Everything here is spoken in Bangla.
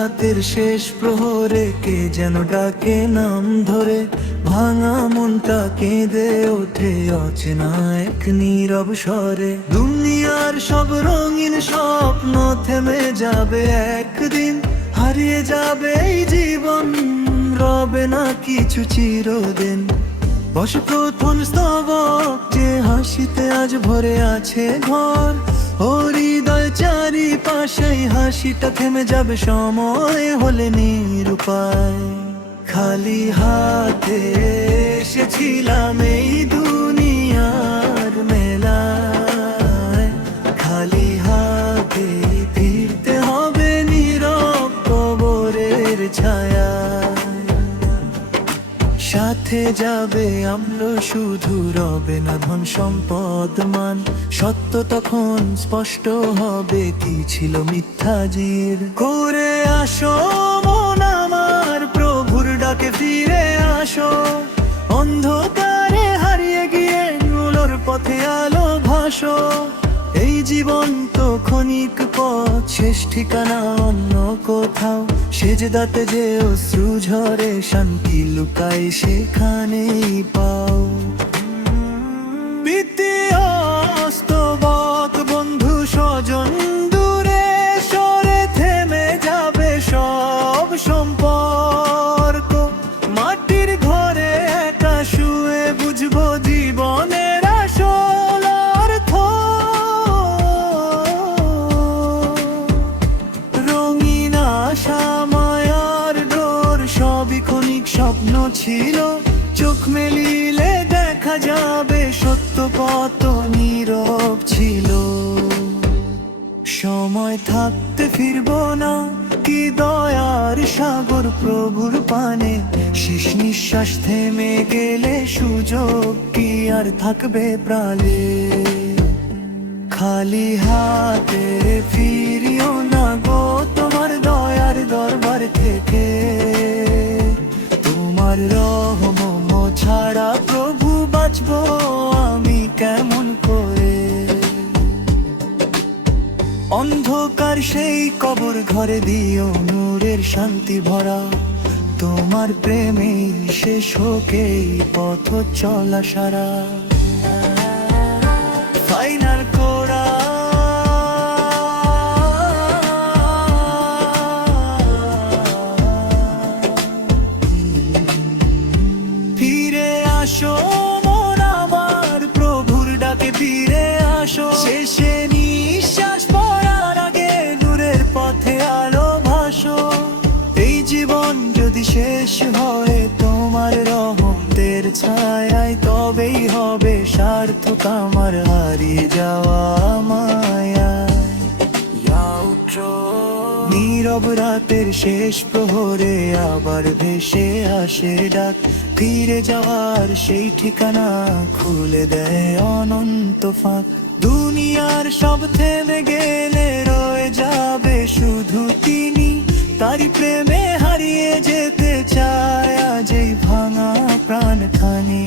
রাতের শেষ প্রহরে কে যেন ডাকে নাম ধরে, ভাঙা মনটা কেঁদে ওঠে অচেনা এক নীরব স্বরে। দুনিয়ার সব রঙিন স্বপ্ন থেমে যাবে একদিন, হারিয়ে যাবে এই জীবন, রবে না কিছু চিরদিন। বসে প্রথম স্তবক যে হাসিতে আজ ভরে আছে ঘর, ও হৃদয় চারিপাশে হাসিটা থেমে যাবে সময় হলে নিরুপায়। খালি হাতে এসেছিলাম এই দুনিয়ার মেলায়, খালি হাতে ফিরতে হবে নীরব কবরের ছায়া। সাথে যাবে আম্ল শুধু, রবে না ধন সম্পদ মান, সত্য তখন স্পষ্ট হবে কি ছিল মিথ্যা জির। করে আসো মন আমার, প্রভুর ডাকে ফিরে আসো, অন্ধকারে হারিয়ে গিয়ে আলোর পথে আলো ভাসো। এই জীবন তো ক্ষণিক পথ, শেষ ঠিকানা অন্য কোথাও। সেজদাতে যে অশ্রু ঝরে, শান্তি লুকায় সেখানেই পাও। বিদ্যস্তবক বন্ধু স্বজন দূরে সরে, থেমে যাবে সব সম্পর্ক। মাটির ঘরে একা শুয়ে বুঝবো জীবনের আসল অর্থ। রঙিন আশা মায়ার ডোর সবই ক্ষণিক স্বপ্ন ছিল, চোখ মেলিলে দেখা যাবে সত্য কত নীরব ছিল। সময় থাকতে ফিরবো না কি দয়ার সাগর প্রভুর পানে, শেষ নিঃশ্বাস থেমে গেলে সুযোগ কি আর থাকবে প্রাণে। খালি হাতে ফিরিও না গো তোমার দয়ার দরবার থেকে, তোমার রহম ছাড়া প্রভু বাঁচবো আমি কেমন করে। অন্ধকার সেই কবর ঘরে দিও নূরের শান্তি ভরা, তোমার প্রেমে শেষ হোকে পথ চলা সারা। ফাইনাল কোরা ফিরে আসো মন আমার, প্রভুর ডাকে ফিরে আসো। শেষে নিঃশ্বাস পড়ার আগে নূরের পথে আলো ভাসো। এই জীবন যদি শেষ হয় তোমার রহমতের ছায়ায়, তবেই হবে সার্থক আমার হারিয়ে যাওয়া মায়া। নীরব রাতের শেষ প্রহরে আবার ভেসে আসে ডাক, ফিরে যাওয়ার সেই ঠিকানা খুলে দেয় অনন্ত ফাঁক। দুনিয়ার সব থেমে গেলে রয়ে যাবে শুধু তিনি, তারি প্রেমে হারিয়ে যেতে চায় আজ এই ভাঙা প্রাণখানি।